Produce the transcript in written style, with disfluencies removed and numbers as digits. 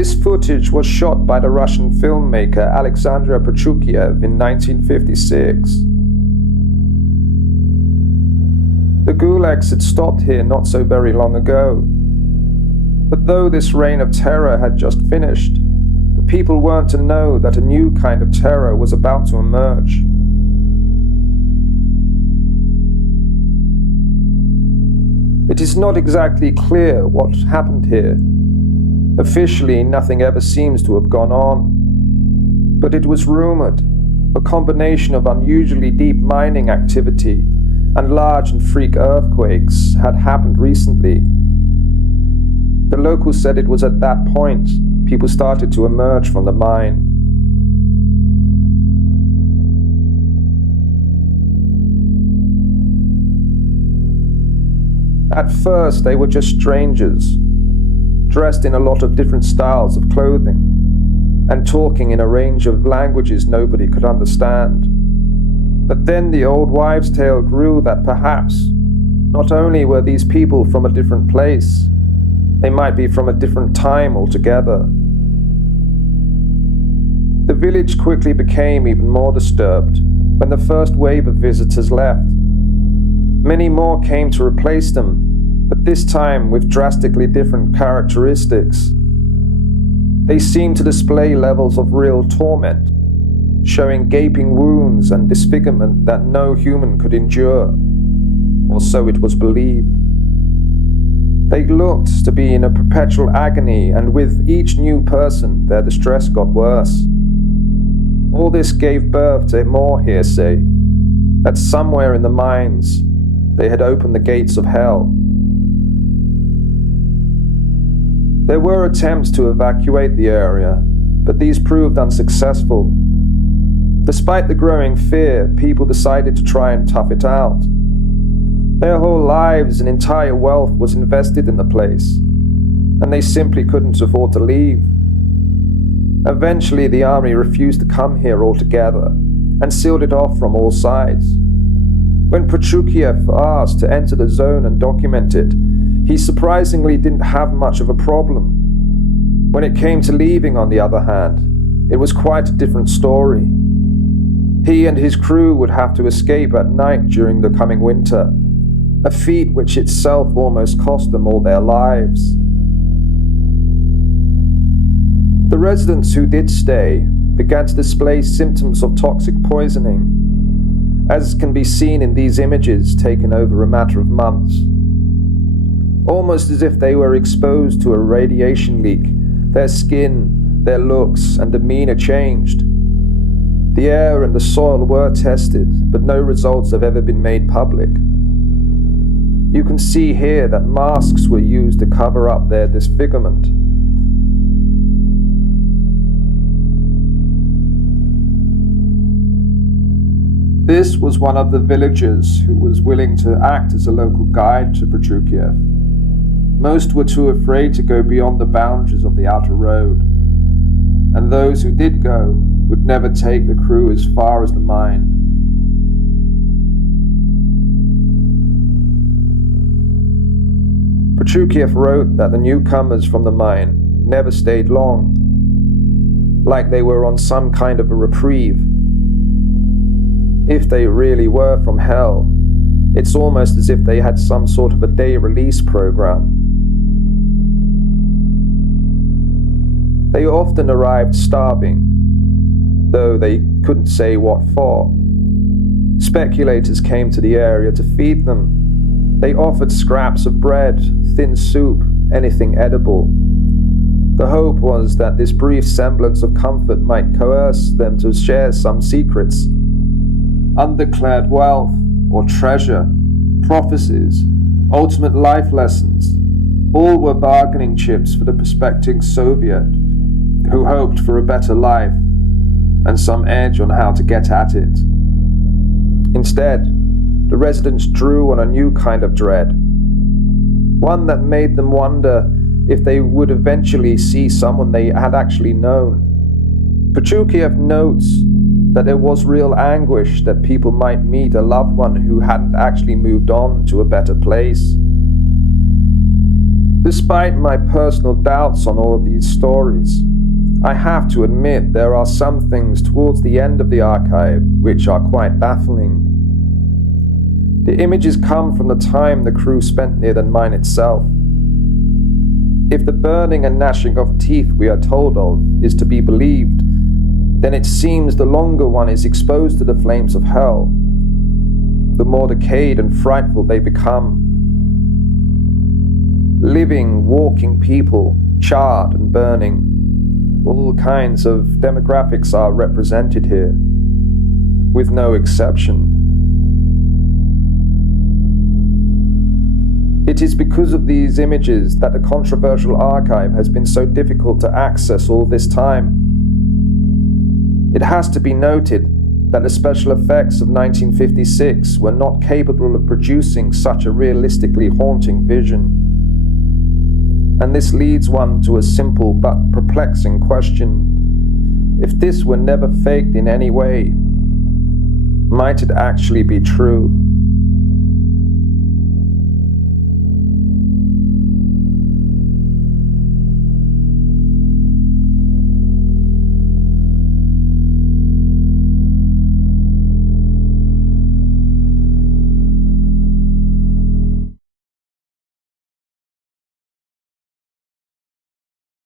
This footage was shot by the Russian filmmaker Alexander Prochukyiv in 1956. The gulags had stopped here not so very long ago. But though this reign of terror had just finished, the people weren't to know that a new kind of terror was about to emerge. It is not exactly clear what happened here. Officially, nothing ever seems to have gone on. But it was rumored a combination of unusually deep mining activity and large and freak earthquakes had happened recently. The locals said it was at that point people started to emerge from the mine. At first, they were just strangers, dressed in a lot of different styles of clothing, and talking in a range of languages nobody could understand. But then the old wives' tale grew that perhaps not only were these people from a different place, they might be from a different time altogether. The village quickly became even more disturbed when the first wave of visitors left. Many more came to replace them, but this time with drastically different characteristics. They seemed to display levels of real torment, showing gaping wounds and disfigurement that no human could endure, or so it was believed. They looked to be in a perpetual agony, and with each new person, their distress got worse. All this gave birth to more hearsay, that somewhere in the mines, they had opened the gates of hell. There were attempts to evacuate the area, but these proved unsuccessful. Despite the growing fear, people decided to try and tough it out. Their whole lives and entire wealth was invested in the place, and they simply couldn't afford to leave. Eventually, the army refused to come here altogether and sealed it off from all sides. When Prochukyiv asked to enter the zone and document it, he surprisingly didn't have much of a problem. When it came to leaving, on the other hand, it was quite a different story. He and his crew would have to escape at night during the coming winter, a feat which itself almost cost them all their lives. The residents who did stay began to display symptoms of toxic poisoning, as can be seen in these images taken over a matter of months. Almost as if they were exposed to a radiation leak, their skin, their looks, and demeanor changed. The air and the soil were tested, but no results have ever been made public. You can see here that masks were used to cover up their disfigurement. This was one of the villagers who was willing to act as a local guide to Prochukyiv. Most were too afraid to go beyond the boundaries of the outer road, and those who did go would never take the crew as far as the mine. Prochukyiv wrote that the newcomers from the mine never stayed long, like they were on some kind of a reprieve. If they really were from hell, it's almost as if they had some sort of a day release program. They often arrived starving, though they couldn't say what for. Speculators came to the area to feed them. They offered scraps of bread, thin soup, anything edible. The hope was that this brief semblance of comfort might coerce them to share some secrets. Undeclared wealth or treasure, prophecies, ultimate life lessons, all were bargaining chips for the prospecting Soviet, who hoped for a better life and some edge on how to get at it. Instead, the residents drew on a new kind of dread, one that made them wonder if they would eventually see someone they had actually known. Prochukyiv notes that there was real anguish that people might meet a loved one who hadn't actually moved on to a better place. Despite my personal doubts on all of these stories, I have to admit there are some things towards the end of the archive which are quite baffling. The images come from the time the crew spent near the mine itself. If the burning and gnashing of teeth we are told of is to be believed, then it seems the longer one is exposed to the flames of hell, the more decayed and frightful they become. Living, walking people, charred and burning, all kinds of demographics are represented here, with no exception. It is because of these images that the controversial archive has been so difficult to access all this time. It has to be noted that the special effects of 1956 were not capable of producing such a realistically haunting vision. And this leads one to a simple but perplexing question. If this were never faked in any way, might it actually be true?